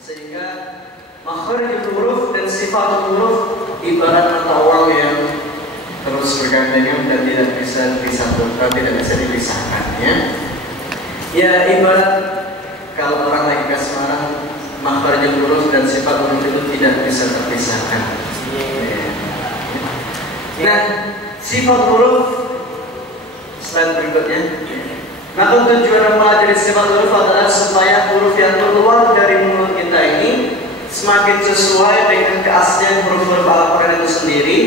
Sehingga makharijul huruf dan sifat huruf ibarat mata uang yang terus bergandengan dan tidak bisa disatukan, tidak bisa dipisahkan, ya. Ya, ibarat kalau orang lagi kasmaran, makharijul huruf dan sifat huruf itu tidak bisa terpisahkan. Nah, sifat huruf slide berikutnya. Maka tujuan mempelajari sifat huruf adalah supaya huruf yang keluar dari mulut kita ini semakin sesuai dengan keaslian huruf-huruf Al-Quran itu sendiri,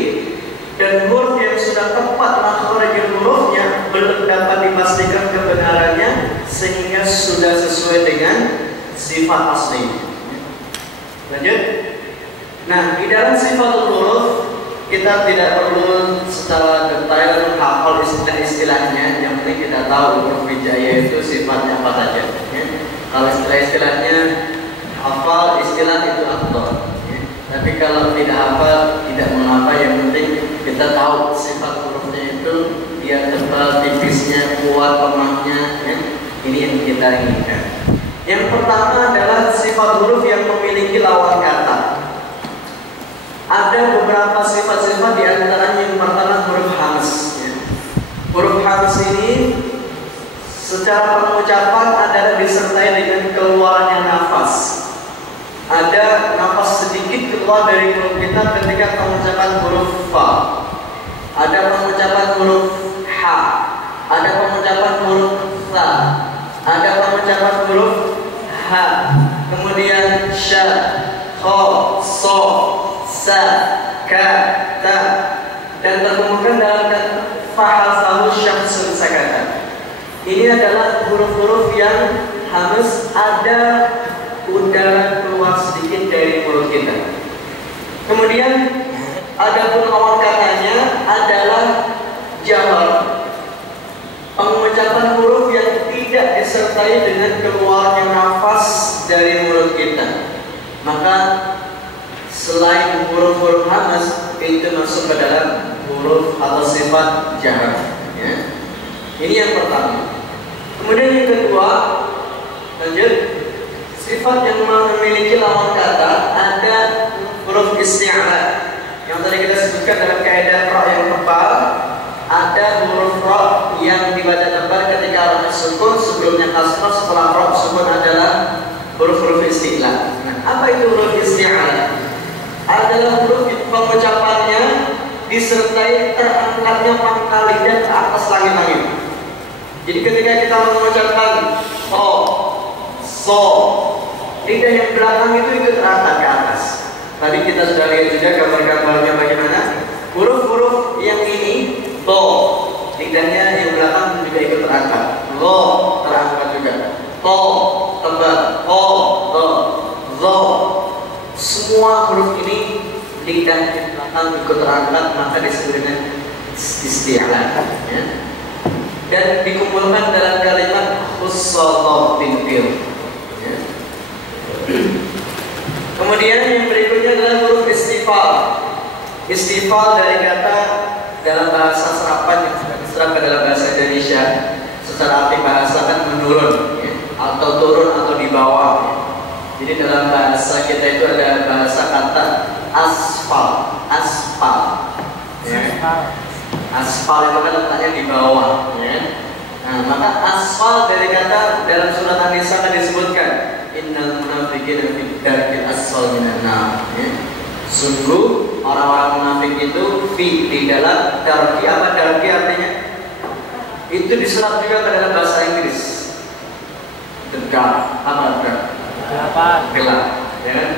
dan huruf yang sudah tepat makharijul hurufnya belum dapat dipastikan kebenarannya sehingga sudah sesuai dengan sifat asli. Lanjut. Nah, di dalam sifat huruf kita tidak perlu secara detail menghafal istilah-istilahnya. Yang penting kita tahu huruf hijaiyah itu sifatnya apa saja, ya. Kalau istilah-istilahnya hafal, istilah itu afdal, ya. Tapi kalau tidak hafal tidak mengapa, yang penting kita tahu sifat hurufnya itu, dia tebal, tipisnya, kuat, lemahnya, ya. Ini yang kita inginkan. Yang pertama adalah sifat huruf yang memiliki lawan kata. Ada beberapa sifat-sifat, di antaranya yang pertama huruf hamz, ya. Huruf hamz ini secara pengucapan adalah disertai dengan keluarnya nafas. Ada nafas sedikit keluar dari mulut kita ketika pengucapan huruf fa. Ada pengucapan huruf ha. Ada pengucapan huruf tha. Ada pengucapan huruf ha. Kemudian sya, kha, so, sa, ka, ta, dan terkemudian dalam kata fahasahu syamsun sakata. Ini adalah huruf-huruf yang harus ada udara keluar sedikit dari mulut kita. Kemudian adapun lawan katanya adalah jahar, pengucapan huruf yang tidak disertai dengan keluarnya nafas dari mulut kita. Maka selain huruf-huruf hamz itu masuk ke dalam huruf atau sifat jahar, ya. Ini yang pertama. Kemudian yang kedua, lanjut, sifat yang memiliki lawan kata ada huruf isti'ala. Yang tadi kita sebutkan dalam kaidah ra yang tebal, ada huruf ra yang dibaca tebal ketika ra sukun, sebelumnya kasrah, setelah ra sukun adalah huruf-huruf isti'la. Nah, apa itu huruf isti'ala? Adalah huruf pengucapannya disertai terangkatnya pangkal lidah ke atas langit-langit. Jadi ketika kita mengucapkan o, so, lidah yang belakang itu ikut terangkat ke atas. Tadi kita sudah lihat juga gambar-gambarnya bagaimana huruf-huruf yang ini to, lidahnya yang belakang juga ikut terangkat. Lo terangkat juga. To tebal. O, to, zo. Semua huruf ini lidah yang belakang ikut terangkat, maka disebut dengan isti'ala, ya. Dan dikumpulkan dalam kalimat khussatan fil, ya. Kemudian yang berikutnya adalah huruf istifal. Istifal dari kata dalam bahasa serapan yang sudah diserapkan dalam bahasa Indonesia secara arti bahasa kan menurun, ya, atau turun atau di bawah, ya. Jadi dalam bahasa kita itu ada bahasa kata aspal, aspal, ya. Aspal itu kan letaknya di bawah, ya. Nah, maka aspal dari kata dalam surat An-Nisa kan disebutkan innal munafiqina fi darkil asfal minan nar, ya. Sungguh orang-orang munafik itu di dalam darki. Apa darki artinya? Itu diserap juga ke dalam bahasa Inggris. The dark, apa dark? Gelap, ya kan?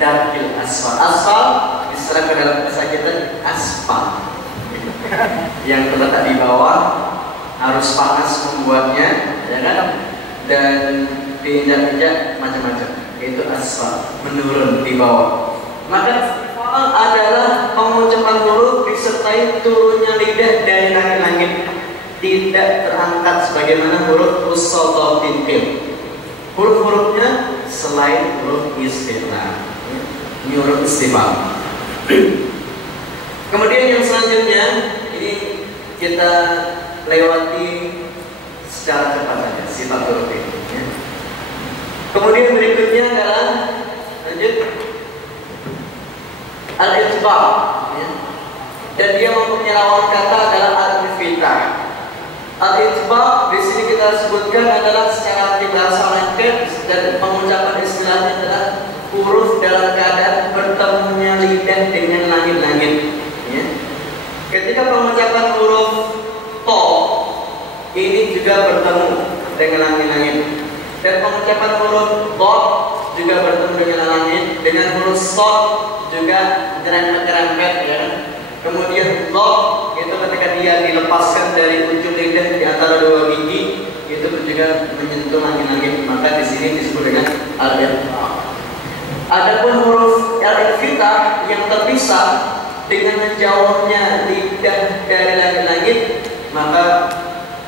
Darkil asfal. Asfal diserap ke dalam bahasa kita aspal. Yang terletak di bawah, harus panas membuatnya, ya kan? Dan diinjak-injak macam-macam. Itu asfal, menurun di bawah. Maka adalah pengucapan huruf disertai turunnya lidah dari langit-langit, tidak terangkat sebagaimana huruf khussatan fil. Huruf-hurufnya selain huruf istilah. Ini huruf istifal. Kemudian yang selanjutnya ini kita lewati secara cepat saja sifat huruf ini, ya. Kemudian berikutnya adalah dengan langit-langit. Dan pengucapan huruf dot juga bertemu dengan langit. Dengan huruf shad juga nyerempet-nyerempet ya. Kemudian dot itu ketika dia dilepaskan dari ujung lidah di antara dua gigi, itu juga menyentuh langit-langit. Maka di sini disebut dengan al-iqra. Adapun huruf al-infitah yang terpisah dengan menjauhnya lidah dari langit-langit, maka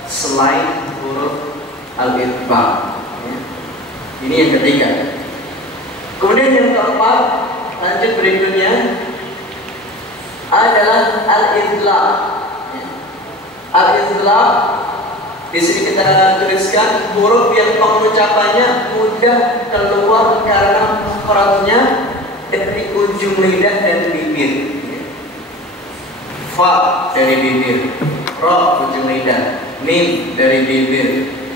selain huruf al-iqra. Ini yang ketiga. Kemudian yang keempat, lanjut berikutnya adalah al-idlaq. Al-idlaq di sini kita tuliskan huruf yang pengucapannya mudah keluar karena makhrajnya dari ujung lidah dan bibir. Fa dari bibir, ra ujung lidah, mim dari bibir,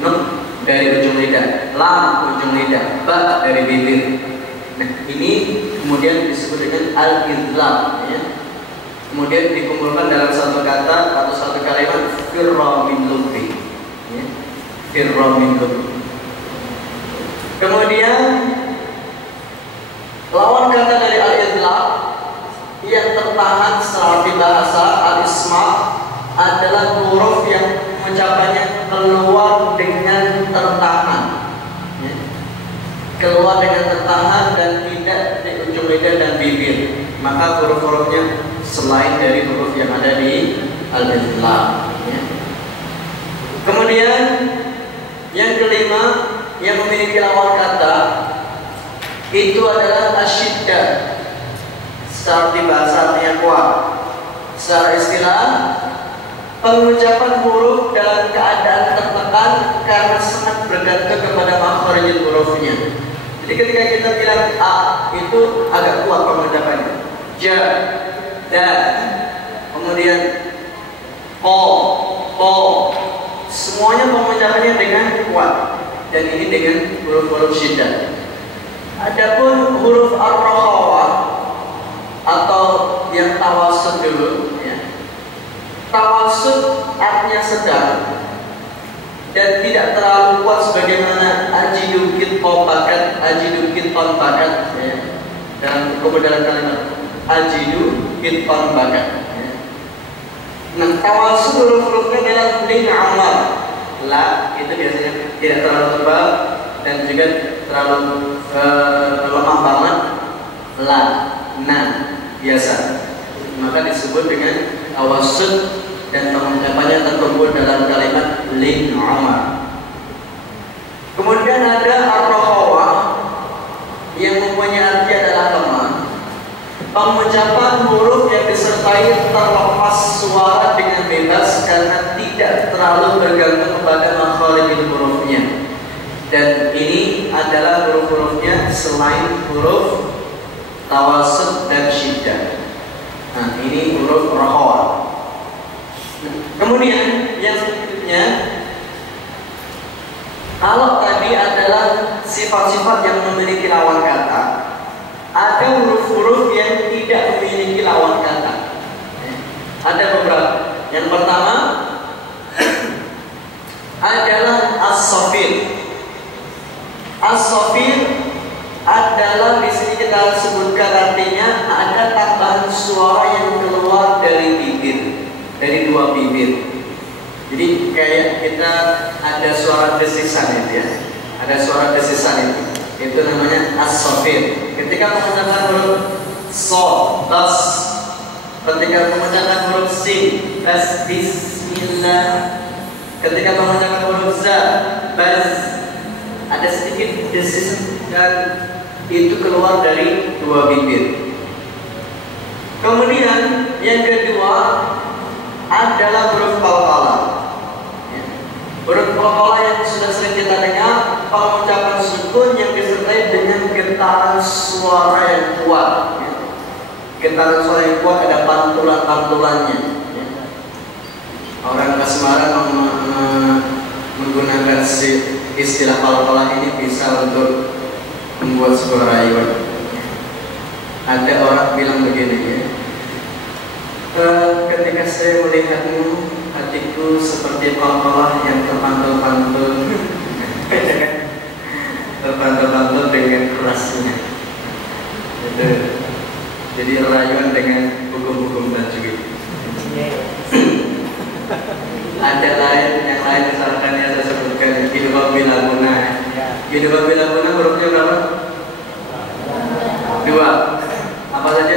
nun dari ujung lidah, lam ujung lidah, ba dari bibir. Nah, ini kemudian disebut dengan al-idlaq ya. Kemudian dikumpulkan dalam satu kata atau satu kalimat, firra min lubbi ya. Firra min lubbi. Kemudian lawan kata dari al-idlaq yang tertahan secara bahasa, al-isma adalah huruf yang mengucapannya keluar dengan tertahan ya. Keluar dengan tertahan dan tidak di ujung lidah dan bibir. Maka huruf-hurufnya selain dari huruf yang ada di al-idlaq ya. Kemudian yang kelima yang memiliki lawan kata itu adalah asyiddah. Secara bahasa artinya kuat. Secara istilah, pengucapan huruf dalam keadaan tertekan karena sangat bergantung kepada makhrajul hurufnya. Jadi ketika kita bilang a itu agak kuat pengucapannya. Ja, da, kemudian ko, semuanya pengucapannya dengan kuat. Dan ini dengan huruf-huruf syiddah. Adapun huruf ar-rakhawah atau yang tawasud dulu ya. Tawasud artinya sedang dan tidak terlalu kuat sebagaimana ajidu kitton bakat ya. Dalam kemudian kalimat ajidu kitton bakat ya. Nah, tawasud huruf-hurufnya adalah lin amar. La itu biasanya tidak terlalu tebal dan juga terlalu lemah banget. La, na biasa, maka disebut dengan tawasud dan pengucapannya terkumpul dalam kalimat lin umar. Kemudian ada ar-rakhawah yang mempunyai arti adalah lemah. Pengucapan huruf yang disertai terlepas suara dengan bebas karena tidak terlalu bergantung kepada makhrajul hurufnya. Dan ini adalah huruf-hurufnya selain huruf tawasud dan syiddah. Nah, ini huruf rakhawah. Kemudian yang selanjutnya, kalau tadi adalah sifat-sifat yang memiliki lawan kata, ada huruf-huruf yang tidak memiliki lawan kata. Ada beberapa. Yang pertama adalah as-safir. As-safir adalah di sini kita sebutkan artinya ada tambahan suara yang keluar dari bibir, dari dua bibir. Jadi kayak kita ada suara desisan itu ya, ada suara desisan itu namanya as-safir. Ketika mengucapkan huruf so, tas, ketika mengucapkan huruf sin, tas, bismillah. Ketika mengucapkan huruf za, baz, ada sedikit desisan dan itu keluar dari dua bibir. Kemudian yang kedua adalah huruf qalqalah. Huruf qalqalah yang sudah sering kita dengar, pengucapan sukun yang disertai dengan getaran suara yang kuat. Getaran suara yang kuat ada pantulan-pantulannya. Orang Semarang menggunakan istilah qalqalah ini bisa untuk membuat sebuah rayuan. Ada orang bilang begini ya, ketika saya melihatmu, hatiku seperti qalqalah yang terpantul-pantul Terbantu-bantu dengan kerasnya. Itu. Jadi rayuan dengan hukum-hukum tajwid. Ada lain yang lain misalkan yang saya sebutkan Yudhwa Bilaguna. Yudhwa Bilaguna hurufnya berapa? 2. Apa saja?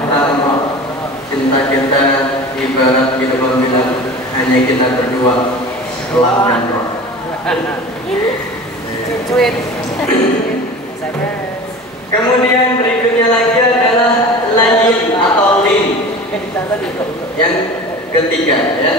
Pertama, cinta kita ibarat Yudhwa Bilaguna, hanya kita berdua, Lam dan Ra. Kemudian berikutnya lagi adalah layin atau lin. Yang ketiga ya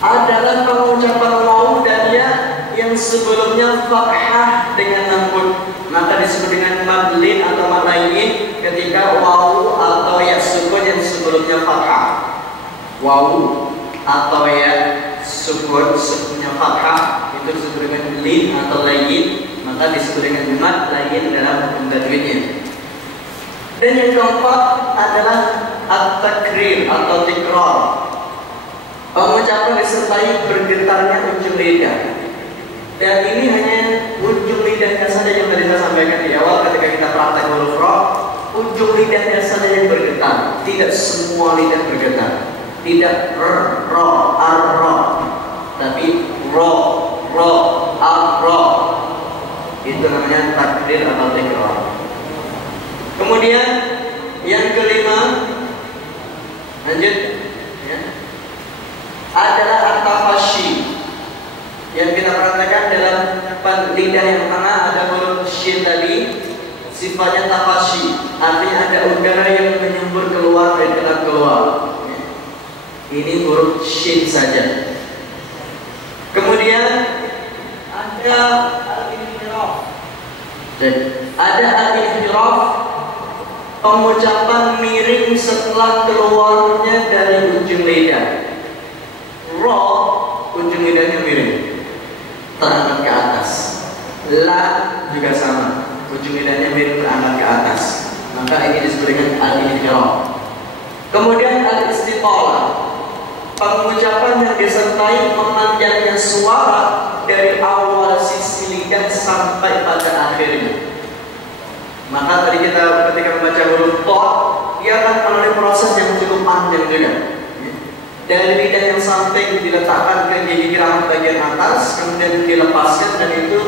adalah pengucapan waw dan ya yang sebelumnya fathah dengan lembut, maka disebut dengan mad lin atau mad layin ketika waw atau ya sukun yang sebelumnya fathah. Waw atau ya sukunnya fathah itu disebut dengan lin atau layin, maka disebut dengan mad layin dalam hukum tajwidnya. Dan yang keempat adalah at-takrir atau tikrar, pengucapan disertai bergetarnya ujung lidah. Dan ini hanya ujung lidahnya saja yang tadi saya sampaikan di awal ketika kita praktek huruf ra, ujung lidahnya saja yang bergetar, tidak semua lidah bergetar. Tidak ro, ar, ro, tapi ro, ar, ro. Itu namanya takrir atau tikrar. Kemudian yang kelima, lanjut ya, adalah at-tafashi. Yang kita praktekkan dalam lidah yang tengah ada huruf shin tadi, sifatnya tafashi, artinya ada udara yang menyembur keluar dan tetap keluar. Ini huruf shin saja. Kemudian ada al-inhiraf. Ada al-inhiraf, pengucapan miring setelah keluarnya dari ujung lidah. Ro, ujung lidahnya miring, terangkat ke atas. La juga sama, ujung lidahnya miring terangkat ke atas. Maka ini disebut dengan al-inhiraf. Kemudian al-istitalah, pengucapan yang disertai memanjangnya suara dari awal sisi lidah sampai pada akhirnya. Maka tadi kita ketika membaca huruf to, dia akan melalui proses yang cukup panjang juga. Dari lidah yang samping diletakkan ke gigi rahang bagian atas, kemudian dilepaskan, dan itu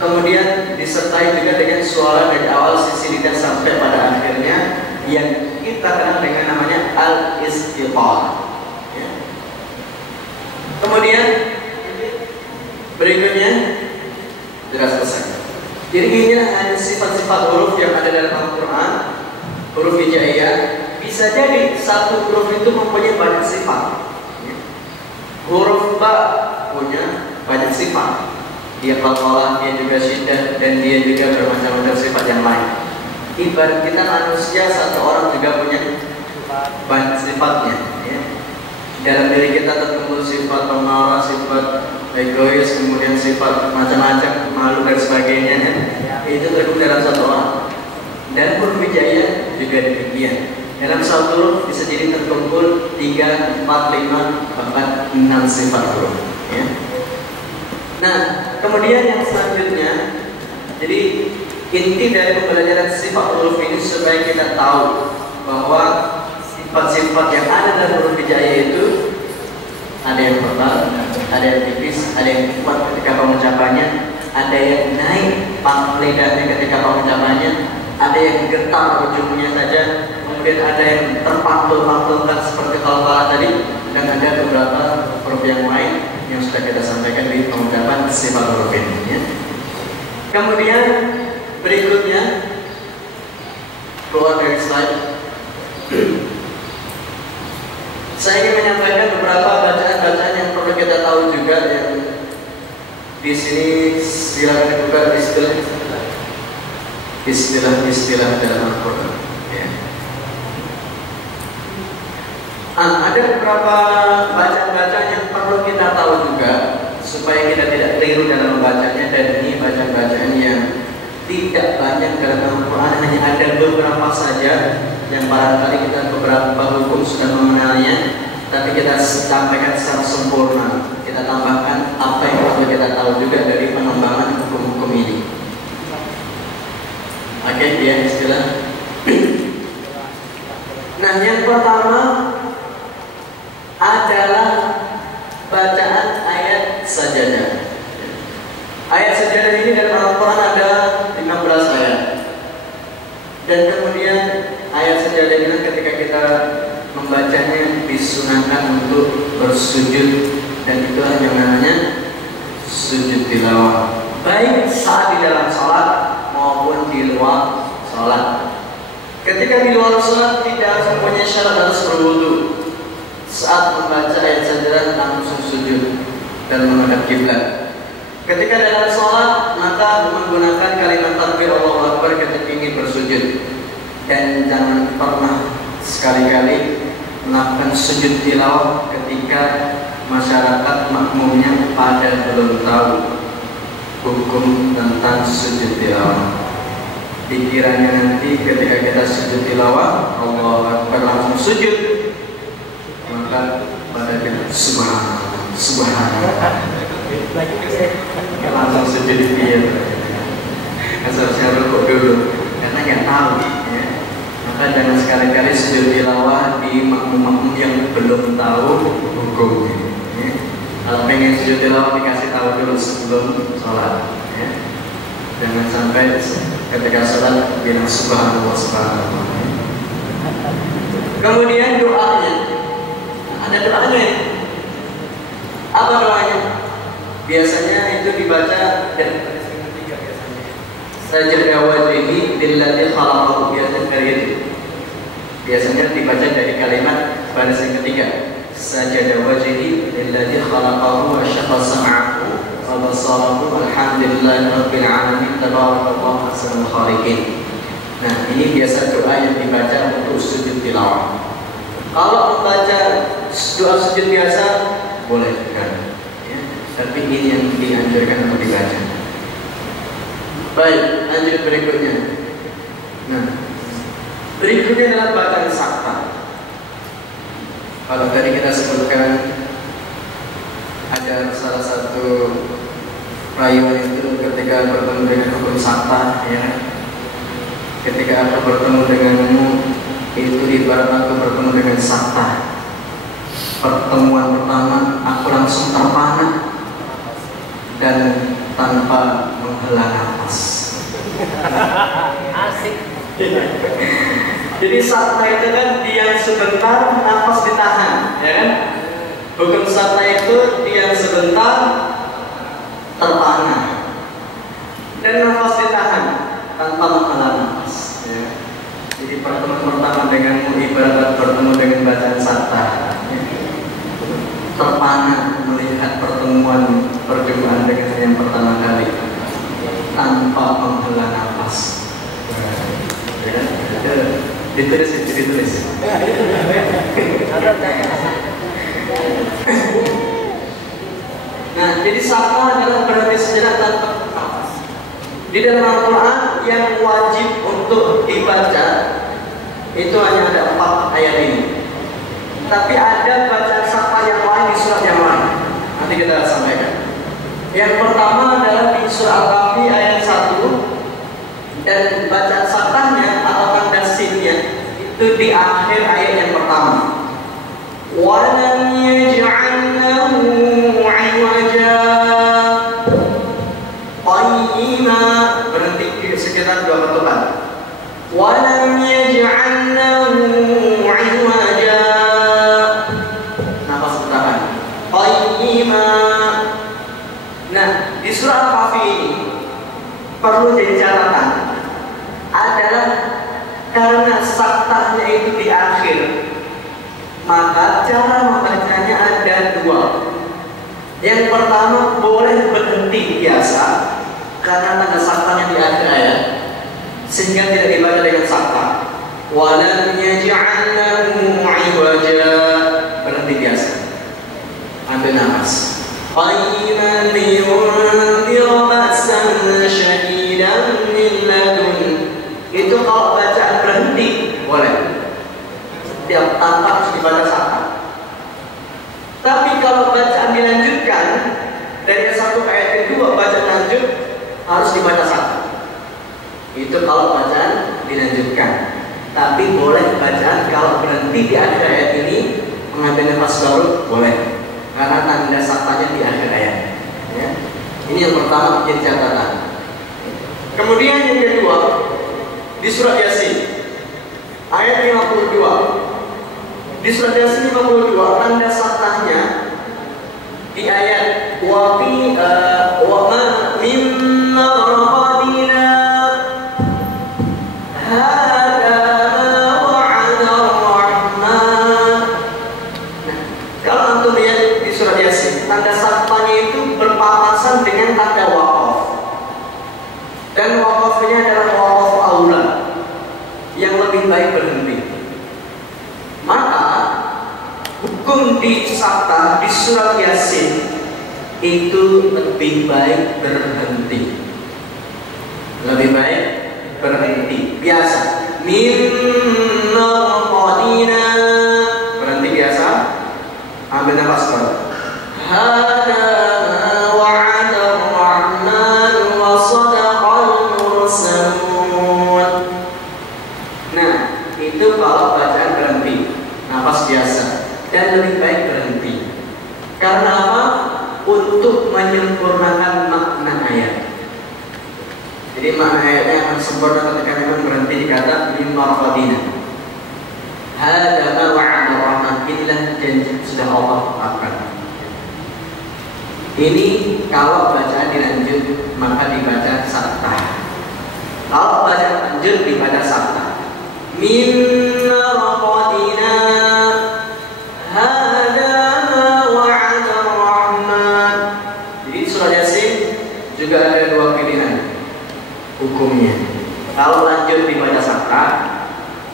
kemudian disertai juga dengan suara dari awal sisi lidah sampai pada akhirnya yang kita kenal dengan namanya al-istitalah. Kemudian berikutnya jelas pesan. Jadi inilah hanya sifat-sifat huruf yang ada dalam Al-Quran. Huruf hijaiyah bisa jadi satu huruf itu mempunyai banyak sifat. Huruf ba punya banyak sifat. Dia qalqalah, dia juga syiddah, dan dia juga bermacam-macam sifat yang lain. Ibarat kita manusia, satu orang juga punya banyak sifatnya. Dalam diri kita terkumpul sifat pemarah, sifat egois, kemudian sifat macam-macam, malu dan sebagainya. Itu terkumpul dalam satu orang. Dan huruf hijaiyah juga demikian. Dalam satu huruf bisa jadi terkumpul 3, 4, 5, bahkan 6 sifat huruf. Ya. Nah, kemudian yang selanjutnya, jadi inti dari pembelajaran sifat huruf ini supaya kita tahu bahwa sifat-sifat yang ada dalam huruf hijaiyah itu ada yang tebal, ada yang tipis, ada yang kuat ketika pengucapannya, ada yang naik pangkal lidahnya ketika pengucapannya, ada yang getar ujungnya saja, kemudian ada yang terpantul-pantulkan seperti qalqalah tadi, dan ada beberapa huruf yang lain yang sudah kita sampaikan di pengucapan sifat huruf ini. Ya. Kemudian berikutnya keluar dari slide. Saya ingin menyampaikan beberapa bacaan-bacaan yang perlu kita tahu juga, yang di sini silakan dibuka istilah-istilah dalam Al-Quran. Ya. Ada beberapa bacaan-bacaan yang perlu kita tahu juga supaya kita tidak keliru dalam membacanya, dan ini bacaan-bacaan yang tidak banyak dalam Al-Quran, hanya ada beberapa saja yang barangkali kita beberapa hukum sudah mengenalnya, tapi kita sampaikan secara sempurna. kita tambahkan apa yang perlu kita tahu juga dari pengembangan hukum-hukum ini. Oke, ya istilah. Nah, yang pertama adalah bacaan ayat sajadah. Ayat sajadah ini dalam Al-Quran ada 15 ayat. Dan kemudian ayat sajadah ini ketika kita membacanya disunahkan untuk bersujud, dan itulah yang namanya sujud tilawah, baik saat di dalam sholat maupun di luar sholat. Ketika di luar sholat tidak mempunyai syarat harus berwudu. Saat membaca ayat sajadah langsung sujud dan menghadap kiblat. Ketika dalam sholat maka menggunakan kalimat takbir Allahu Akbar ketika ingin bersujud, dan jangan pernah sekali-kali melakukan sujud tilawah ketika masyarakat makmumnya pada belum tahu hukum tentang sujud tilawah. Pikirannya nanti ketika kita sujud tilawah Allahu Akbar langsung sujud, maka pada kita subhanallah, subhanallah, langsung sujud dia. Seharusnya rukuk dulu karena nggak tahu ya. Maka jangan sekali-kali sujud tilawah di makmum-makmum yang belum tahu hukum ya. Kalau pengen sujud tilawah dikasih tahu dulu sebelum sholat ya. Jangan sampai ketika sholat bilang subhanallah, subhanallah. Kemudian doanya, ada doanya. Apa doanya? Biasanya itu dibaca dan sajadah wajhi lillati khalaqahu, biasanya dibaca dari kalimat baris yang ketiga, sajadah wajhi lillati khalaqahu wa syaqqa sam'ahu wa basarahu alhamdulillahi rabbil alamin tabarakallahu ahsanul khaliqin. Nah, ini biasa doa yang dibaca untuk sujud tilawah. Kalau membaca doa sujud biasa boleh juga ya, tapi ini yang dianjurkan untuk dibaca. Baik, lanjut berikutnya. Nah, berikutnya adalah bacaan sakta. Kalau tadi kita sebutkan ada salah satu rayuan itu ketika bertemu dengan hukum sakta ya. Ketika aku bertemu denganmu, itu ibarat aku bertemu dengan sakta. Pertemuan pertama aku langsung terpana dan tanpa menghela nafas. Asik. Jadi sakta itu kan diam sebentar, nafas ditahan, ya kan? Hukum sakta itu diam sebentar, terpana, dan nafas ditahan tanpa menghela nafas. Ya. Jadi pertemuan pertama denganmu ibarat bertemu dengan bacaan sakta. Ya. Terpana melihat pertemuan perjumpaan dengan yang pertama kali tanpa menghela nafas. Ya, ditulis. Nah, jadi sakta adalah berarti sejenak tanpa nafas. Di dalam Al-Quran yang wajib untuk dibaca itu hanya ada 4 ayat ini. Tapi ada bacaan sakta yang lain di surat yang lain. Nanti kita sampaikan. Yang pertama adalah di surah Al-Kahfi ayat 1, dan bacaan saktanya atau tanda sinnya itu di akhir ayat yang pertama. Walam yaj'al lahu 'iwaja qayyima, berhenti sekitar 2 ketukan. Walam yaj'al lahu 'iwaja, nafas bertahan, qayyima. Nah, di surah Al-Kahfi ini perlu jadi catatan adalah karena saktahnya itu di akhir, maka cara membacanya ada 2. Yang pertama boleh berhenti biasa karena tanda saktahnya di akhir ayat, sehingga tidak dibaca dengan sakta. Walam yaj'al lahu 'iwaja, berhenti biasa, ambil nafas. Qayyiman liyunzira ba'san syadidan min ladun. Itu kalau bacaan berhenti boleh, tiap tanpa harus dibaca sakta. Tapi kalau bacaan dilanjutkan harus dibaca satu. Itu kalau bacaan dilanjutkan. Tapi boleh bacaan kalau berhenti di akhir ayat ini mengambil nafas baru boleh, karena tanda saktanya di akhir ayat. Ya. Ini yang pertama menjadi catatan. Kemudian yang kedua di surat Yasin ayat 52. Di surat Yasin 52 tanda saktanya di ayat wa ma mimma raqadina hada ma wa'ada ar-rahman. Kalau antum lihat di surat Yasin, tanda saktanya itu berpapasan dengan tanda waqaf. Dan waqafnya adalah waqaf aula, yang lebih baik berhenti. Maka hukum di sakta di surat Yasin itu lebih baik berhenti. Lebih baik berhenti. Biasa. Minna qadina. Berhenti biasa. Ambil nafas baru. Hada wa'ada ar-rahman wa sadaqal mursalun. Nah, itu kalau bacaan berhenti, nafas biasa. Dan lebih baik berhenti. Karena apa? Untuk menyempurnakan makna ayat. Jadi makna ayatnya akan sempurna ketika memang berhenti di kata mimma raqadina. Hada ma wa'ada ar-rahman, inilah janji sudah Allah lakukan. Ini kalau bacaan dilanjut maka dibaca sakta. Kalau bacaan lanjut dibaca sakta. Mimma raqadina hada ma wa'ada ar-rahman. Jadi surah Yasin juga ada dua pilihan hukumnya. Kalau lanjut dibaca sakta,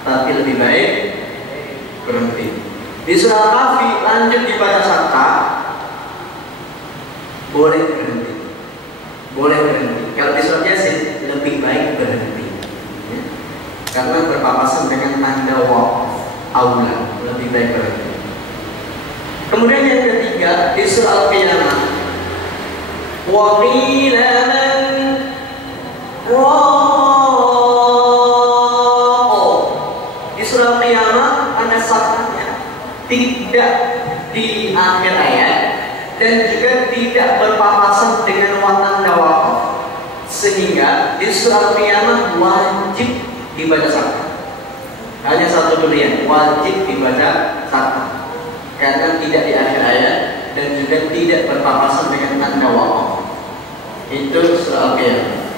tapi lebih baik berhenti. Di surah Al-Kahfi lanjut dibaca sakta, boleh berhenti. Boleh berhenti. Kalau di surat Yasin lebih baik berhenti. Ya. Karena berpapasan dengan tanda waqaf aula, lebih baik berhenti. Kemudian yang ketiga di surah Al-Qiyamah, wa qila man di surah Al-Qiyamah ada saktanya, tidak di akhir ayat dan juga tidak berpapasan dengan tanda waqaf, sehingga di surah Al-Qiyamah wajib dibaca sakta. Hanya satu pilihan, wajib dibaca sakta, karena tidak di akhir ayat dan juga tidak berpapasan dengan tanda waqaf. Itu surah Al-Qiyamah.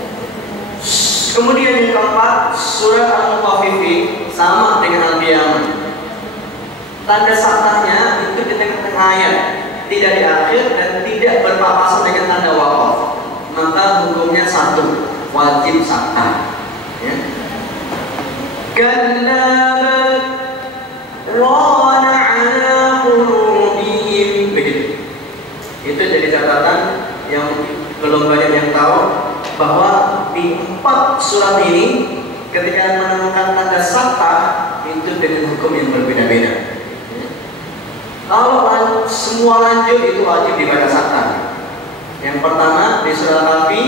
Kemudian yang keempat, surat Al-Mutaffifin sama dengan Al-Qiyamah. Tanda saktanya itu di tengah-tengah ayat, tidak di akhir dan tidak berpapasan dengan tanda waqaf. Maka hukumnya satu, wajib sakta. Ya. Kalla rana ala qulubihim. Begitu. Itu jadi catatan yang belum banyak yang tahu, bahwa di 4 surat ini ketika menemukan tanda sakta itu dengan hukum yang berbeda-beda. Kalau semua lanjut itu wajib dibaca sakta. Yang pertama di surat Al-Kahfi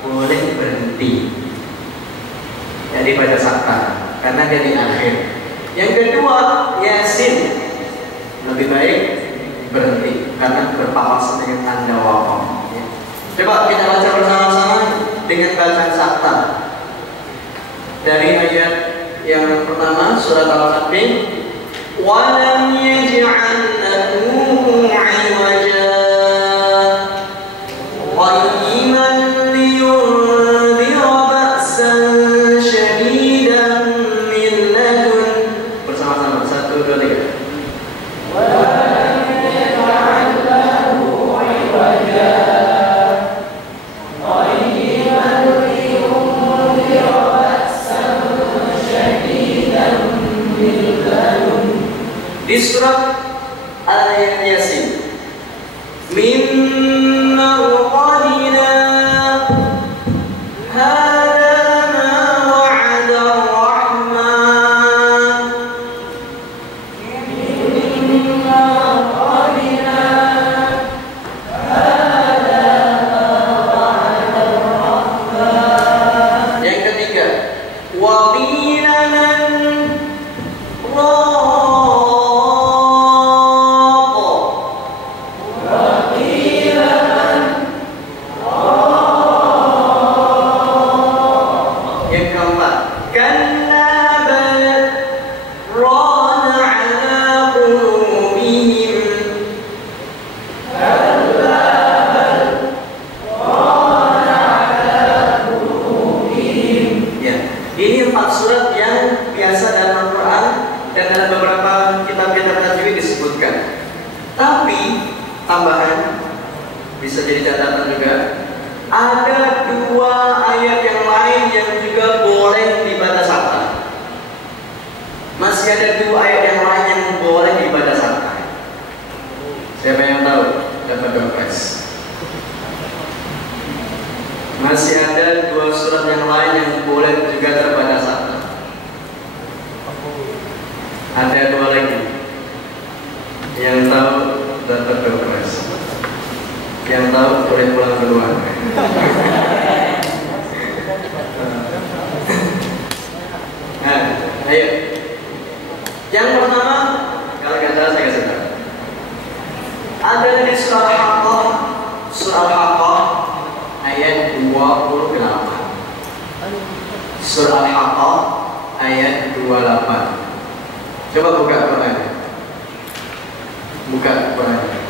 boleh berhenti, jadi baca sakta karena dia di akhir. Yang kedua Yasin lebih baik berhenti karena berpapasan dengan tanda waqaf. Coba kita baca bersama-sama dengan bacaan sakta dari ayat yang pertama surat Al-Kahfi. Walam yaj'al lahu 'iwaja qayyiman liyundhira ba'san shadidan min ladun. Bersama-sama 1, 2, 3. Walam yaj'al lahu 'iwaja qayyiman liyundhira ba'san shadidan min ladun. Di surat Al-Yasin mimma raqadina hada ma wa'ada ar-rahman. Mimma raqadina hada ma wa'ada ar-rahman. wa qila man bisa jadi catatan juga. Ada dua ayat yang lain yang juga boleh dibaca sakta. Masih ada dua ayat yang lain yang boleh dibaca sakta. Siapa yang tahu? Dapat dompet. Masih ada dua surat yang lain yang boleh juga terbaca sakta. Ada dua lagi. Yang tahu dapat dompet. Yang tahu boleh pulang duluan. Nah, ayo. Yang pertama, kalau nggak tahu saya kasih tahu. Ada di surah Al-Haqqah, surah Al-Haqqah ayat 28. Surah Al-Haqqah ayat 28. Coba buka Quran. Buka Quran.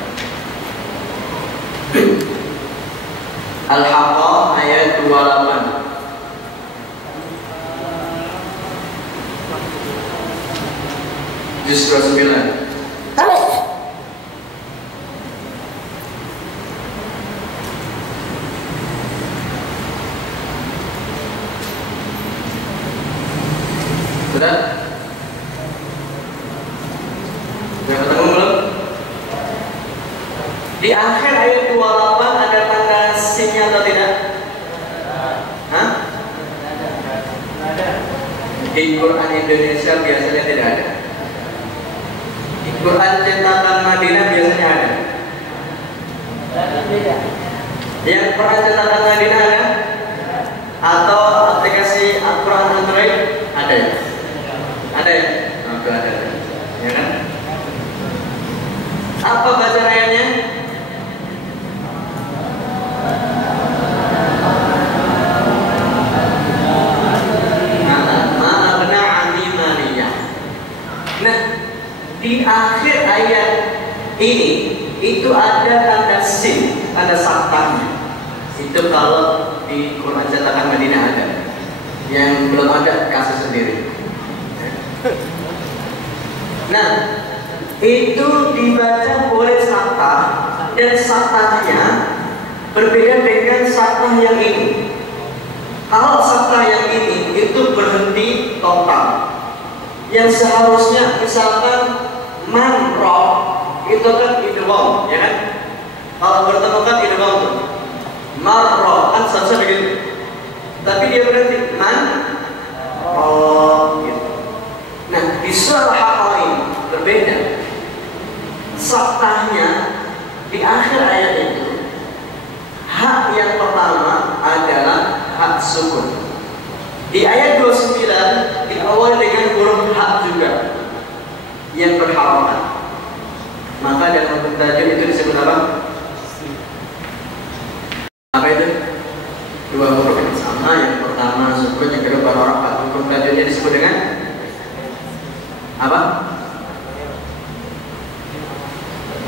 Al-Haqqah ayat 28. Juz 29. Sudah? Sudah ketemu belum? Di akhir ayat 28 ada tanda sinnya atau tidak? Hah? Di Quran Indonesia biasanya tidak ada. Di Quran cetakan Madinah biasanya ada. Yang Quran cetakan Madinah ada? Atau aplikasi Al-Quran Android ada ya? Ada ya? Oh, itu ada. Ya kan? Apa bacaan ayatnya? Nah, di akhir ayat ini itu ada tanda sin, tanda saktanya. Itu kalau di Quran cetakan Madinah ada. Yang belum ada kasih sendiri. Nah, itu dibaca boleh sakta, dan saktanya berbeda dengan sakta yang ini. Kalau sakta yang ini itu berhenti total. Yang seharusnya misalkan manro itu kan idgham, ya kan? Kalau bertemu kan idgham tuh. Marro kan seharusnya begitu. Tapi dia berhenti manro gitu. Nah, di surah Al-Haqqah ini berbeda. Saktahnya di akhir ayat itu hak yang pertama adalah hak sukun. Di ayat 29 diawali dengan huruf hak juga yang berharokat. Maka dalam hukum tajwid itu disebut apa? Apa itu? Dua huruf yang sama, yang pertama sukun, yang kedua berharokat. Hukum tajwidnya disebut dengan apa?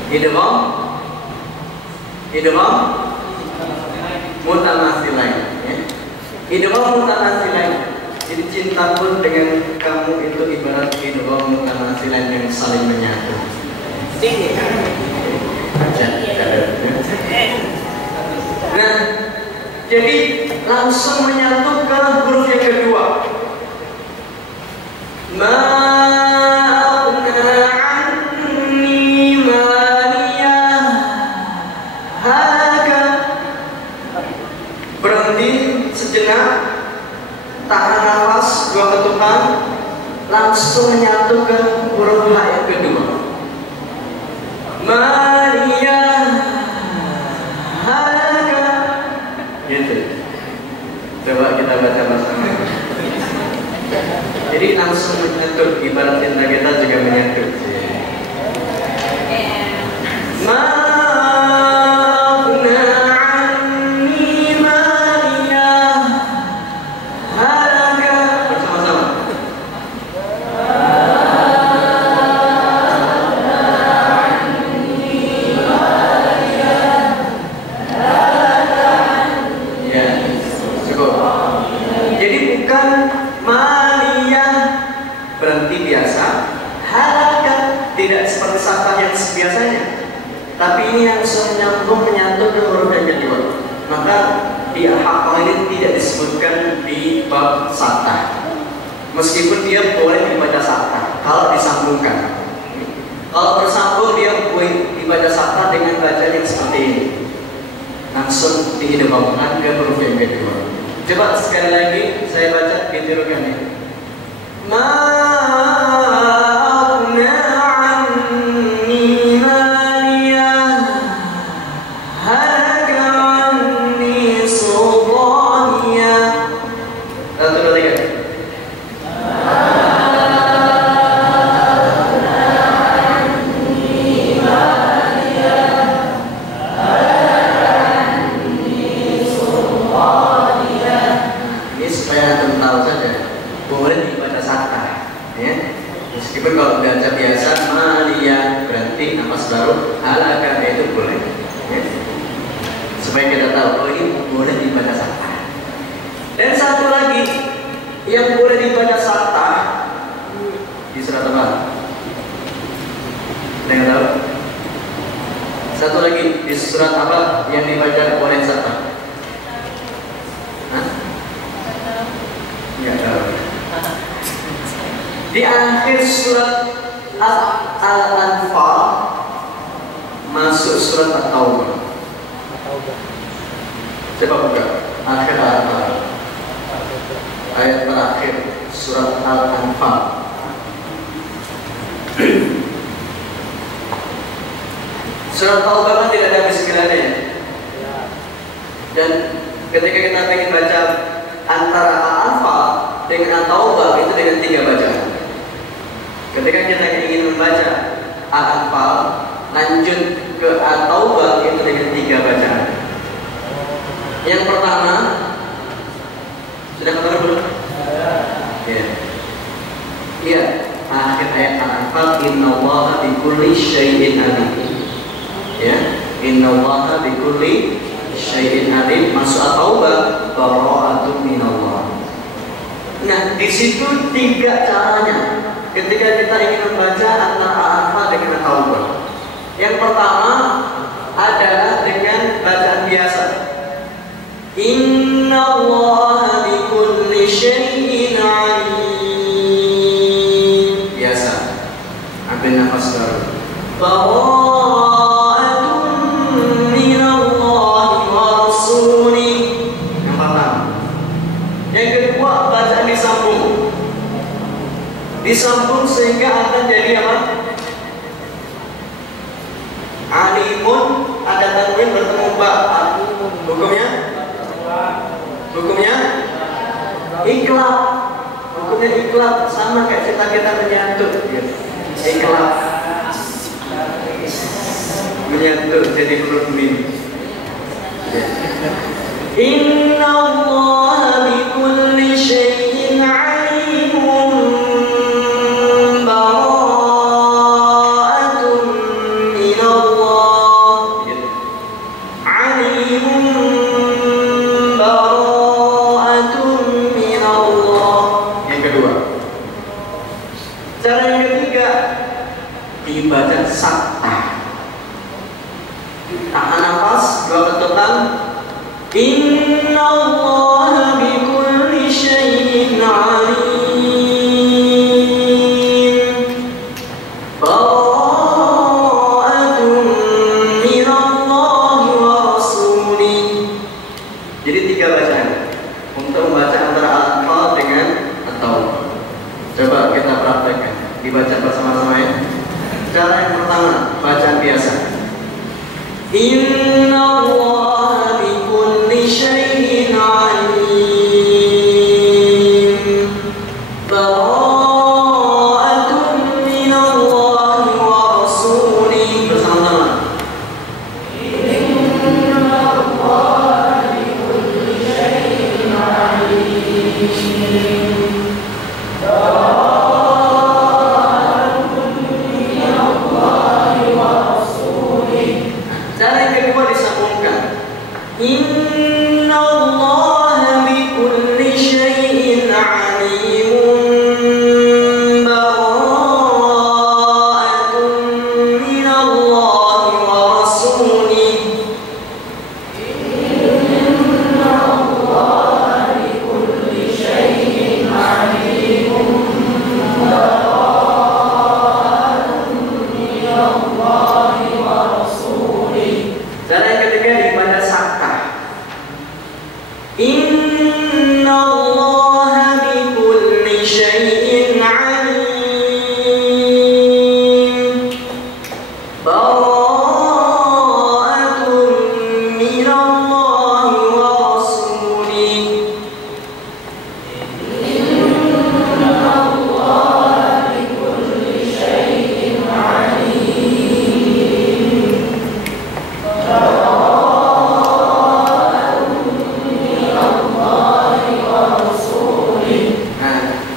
Idgham, idgham mutamatsilain. Idgham mutamatsilain. Jadi cinta pun dengan kamu itu ibarat idgham mutamatsilain yang saling menyatu. Nah, jadi langsung menyatu ke huruf yang kedua. Berhenti sejenak, tahan nafas, dua ketukan, langsung menyatu ke huruf H yang kedua. Maria halaka. Gitu. Coba kita baca bersama. Jadi langsung menyatu, ibarat cinta kita juga menyatu. Tapi ini yang menyambung menyatu ke huruf yang kedua. Maka di hafal ini tidak disebutkan di bab sattah. Meskipun dia boleh dibaca sattah kalau disambungkan. Kalau bersambung dia boleh dibaca sattah dengan bacaan yang seperti ini. Langsung diidghamkan ke huruf yang kedua. Coba sekali lagi saya baca ditirukannya. Meskipun kalau baca biasa Malia berhenti nafas baru halaka itu boleh ya. Supaya kita tahu oh ini boleh dibaca sattah. Dan satu lagi yang boleh dibaca sattah di surat apa? Ada yang tahu? Satu lagi di surat apa yang dibaca boleh sattah? Hah? Nggak tahu. Di akhir surat Al-Anfal masuk surat At-Taubah. Coba buka akhir Al-Anfal. Ayat terakhir surat Al-Anfal. Surat Taubah kan tidak ada bismillahnya ya. Dan ketika kita ingin baca antara Al-Anfal dengan At-Taubah itu dengan 3 bacaan. Ketika kita ingin membaca Al-Anfal lanjut ke At-Taubah itu dengan 3 bacaan. Yang pertama sudah ketemu belum? Ya. Iya, akhir ayat Al-Anfal innallaha bikulli syai'in alim. Ya, innallaha bikulli syai'in alim. Masuk At-Taubah bara'atun minallah. Nah, di situ 3 caranya. Ketika kita ingin membaca antara Al-Anfal dengan At-Taubah. Yang pertama adalah dengan bacaan biasa. Innallaha bikulli syai'in alim. Biasa. Ambil nafas baru. Bara'atun minallahi wa rasulih. Yang pertama. Yang kedua bacaan disambung. Disambung sehingga akan jadi apa? Alimun ada tanwin bertemu ba. Hukumnya? Hukumnya? Iklab. Hukumnya iklab sama kayak kita menyatu. Iklab. Menyatu jadi huruf mim. Inna Allah bikulli syai'in alimun. Dibaca sattah. Tahan nafas 2 ketukan. Innallaha bikulli syai'in alim. Bara'atun minallahi wa rasulih. Jadi 3 bacaan untuk membaca antara Al-Anfal dengan At-Taubah. Coba kita praktekkan. Dibaca bersama-sama ya. Cara yang pertama, bacaan biasa. Inna Allah bikulli syai'in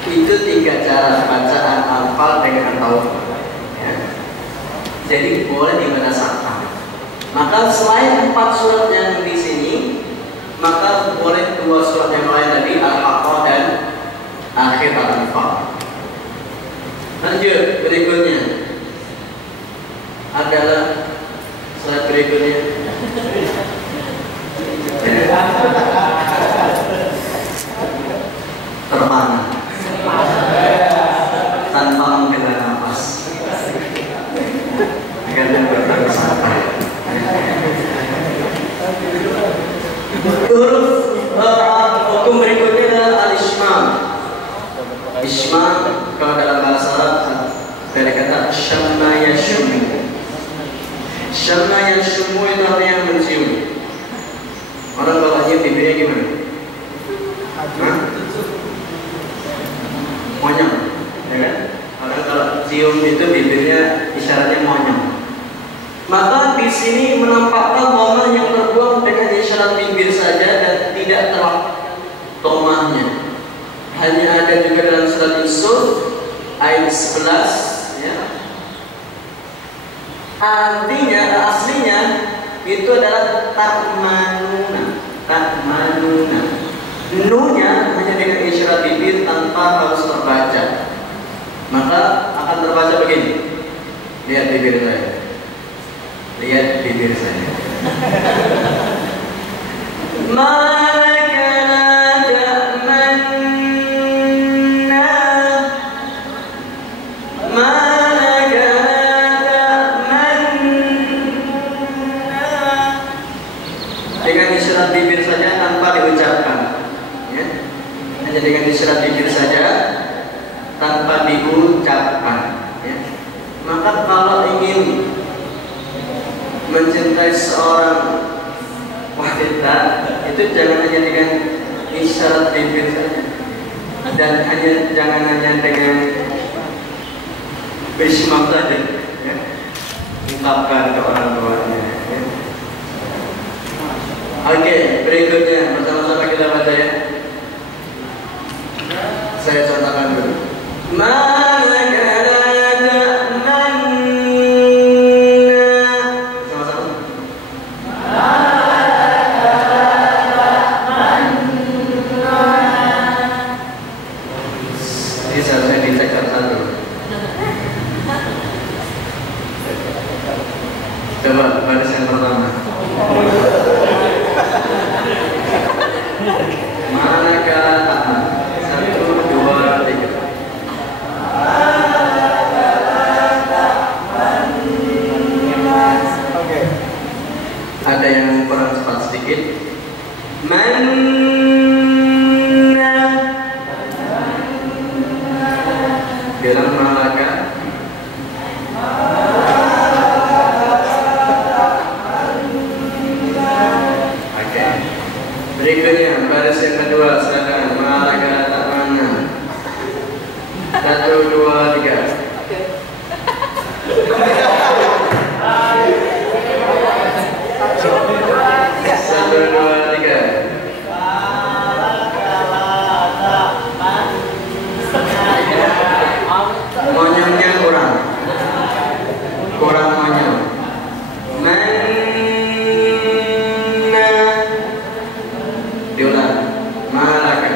Itu 3 cara bacaan Anfal dengan Taubah. Ya. Jadi boleh dibaca sama. Maka selain 4 surat yang di sini, maka boleh 2 surat yang lain tadi, Al-Haqqah dan akhir Al-Anfal. Lanjut berikutnya adalah slide berikutnya. Terbang tanpa menghela nafas agar berterusan sampai. Huruf hukum berikutnya adalah al-ishmam. Ishmam kalau dalam bahasa Arab ada kata syamma yashmu. Syamma yashmu itu artinya mencium. Orang kalau nyium bibirnya gimana? Monyong, ya kan? Orang kalau cium itu bibirnya isyaratnya monyong. Maka di sini menampakkan dhamma yang terbuang dengan isyarat bibir saja dan tidak terang tomahnya. Hanya ada juga dalam surat Yusuf ayat 11, ya. Artinya aslinya itu adalah ta'manuna, ta'manuna. Nunya hanya dengan isyarat bibir tanpa harus terbaca. Maka akan terbaca begini. Lihat bibir saya. Lihat bibir saya. Dengan isyarat bibir saja tanpa diucapkan, ya. Hanya dengan isyarat bibir saja tanpa diucapkan, ya. Maka kalau ingin mencintai seorang wanita itu jangan hanya dengan isyarat bibir saja, dan jangan hanya dengan bismillah saja, ya. Ungkapkan ke orang tuanya, ya. Oke, berikutnya bersama-sama kita baca, ya. Saya contohkan dulu. Coba baris yang pertama. Manakala taman. 1, 2, 3. Oke. Ada yang kurang cepat sedikit. Bilang malaka. Berikutnya baris yang kedua, silakan. Malaka tak mana. 1, 2, 3. Satu, dua, tiga. Monyongnya kurang monyong. Diulang. Malaka.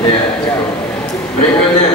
Ya, cukup. Berikutnya